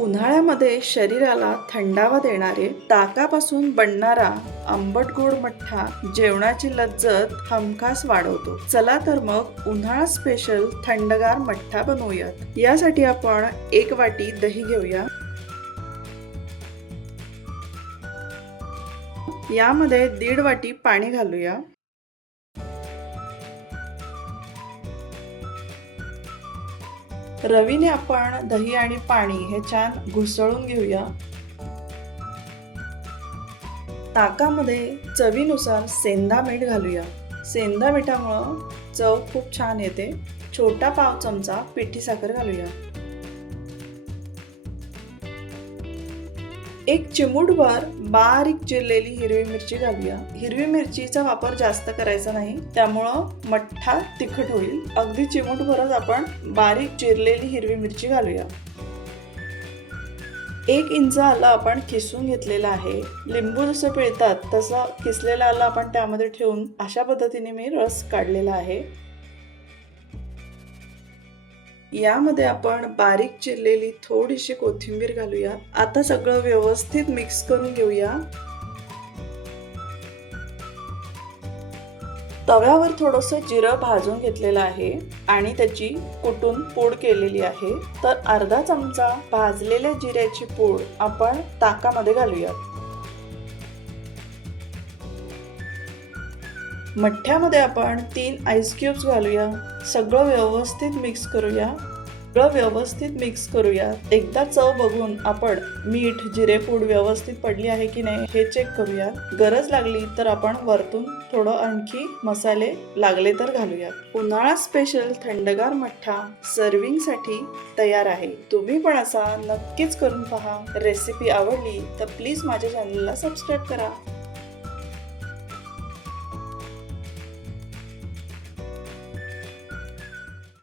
उन्हाळ्यामध्ये शरीराला थंडावा देणारे, ताकापासून बनणारा आंबट गोड मठ्ठा जेवणाची लज्जत हमखास वाढवतो. चला तर मग उन्हाळा स्पेशल थंडगार मठ्ठा बनवूयात. यासाठी आपण 1 वाटी दही घेऊया. यामध्ये 1.5 वाटी पाणी घालूया. रवीने आपण दही आणि पाणी हे छान घुसळून घेऊया. ताकामध्ये चवीनुसार सेंधा मीठ घालूया. सेंधा मिठामुळं चव खूप छान येते. छोटा पाव चमचा पिठी साखर घालूया. 1 चिमूटभर बारीक चिरलेली हिरवी मिरची घालूया. हिरवी मिरचीचा वापर जास्त करायचा नाही, त्यामुळं मठ्ठा तिखट होईल. अगदी चिमूटभरच आपण बारीक चिरलेली हिरवी मिरची घालूया. 1 इंच आलं आपण किसून घेतलेलं आहे. लिंबू जसं पिळतात तसं किसलेलं आलं आपण त्यामध्ये ठेवून अशा पद्धतीने मी रस काढलेला आहे. यामध्ये आपण बारीक चिरलेली थोडीशी कोथिंबीर घालूया. आता सगळं व्यवस्थित मिक्स करून घेऊया. तव्यावर थोडंसं जिरं भाजून घेतलेलं आहे आणि त्याची कुटून पूड केलेली आहे. तर अर्धा चमचा भाजलेल्या जिऱ्याची पूड आपण ताकामध्ये घालूया. मठ्ठ्यामध्ये आपण 3 आईस क्यूब्स घालूया. सगळं व्यवस्थित मिक्स करूया. एकदा चव बघून आपण मीठ, जिरेपूड व्यवस्थित पडली आहे की नाही हे चेक करूया. गरज लागली तर आपण वरतून थोडं आणखी मसाले लागले तर घालूया. उन्हाळा स्पेशल थंडगार मठ्ठा सर्विंगसाठी तयार आहे. तुम्ही पण असा नक्कीच करून पहा. रेसिपी आवडली तर प्लीज माझ्या चॅनलला सबस्क्राईब करा.